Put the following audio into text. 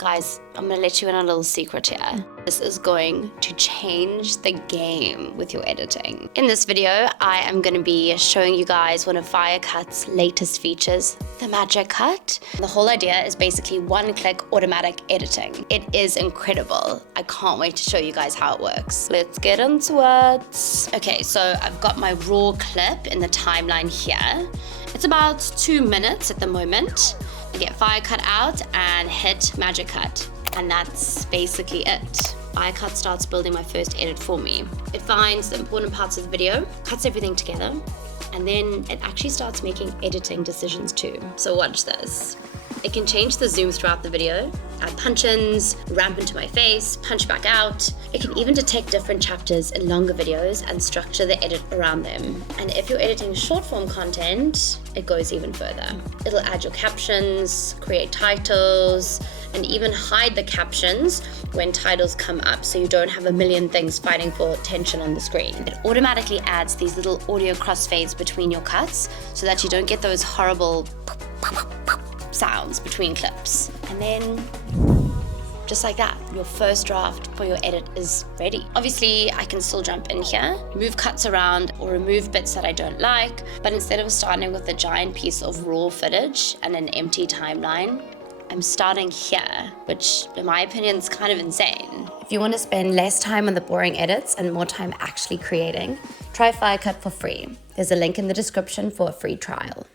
Guys, I'm gonna let you in on a little secret here. This is going to change the game with your editing. In this video, I am gonna be showing you guys one of FireCut's latest features, the Magic Cut. The whole idea is basically one-click automatic editing. It is incredible. I can't wait to show you guys how it works. Let's get into it. Okay, so I've got my raw clip in the timeline here. It's about 2 minutes at the moment. I get FireCut out and hit Magic Cut, and that's basically it. FireCut starts building my first edit for me. It finds the important parts of the video, cuts everything together, and then it actually starts making editing decisions too. So watch this. It can change the zoom throughout the video, add punch-ins, ramp into my face, punch back out. It can even detect different chapters in longer videos and structure the edit around them. And if you're editing short-form content, it goes even further. It'll add your captions, create titles, and even hide the captions when titles come up so you don't have a million things fighting for attention on the screen. It automatically adds these little audio crossfades between your cuts so that you don't get those horrible sounds between clips. And then, just like that, your first draft for your edit is ready. Obviously, I can still jump in here, move cuts around, or remove bits that I don't like, but instead of starting with a giant piece of raw footage and an empty timeline, I'm starting here, which in my opinion is kind of insane. If you want to spend less time on the boring edits and more time actually creating, try FireCut for free. There's a link in the description for a free trial.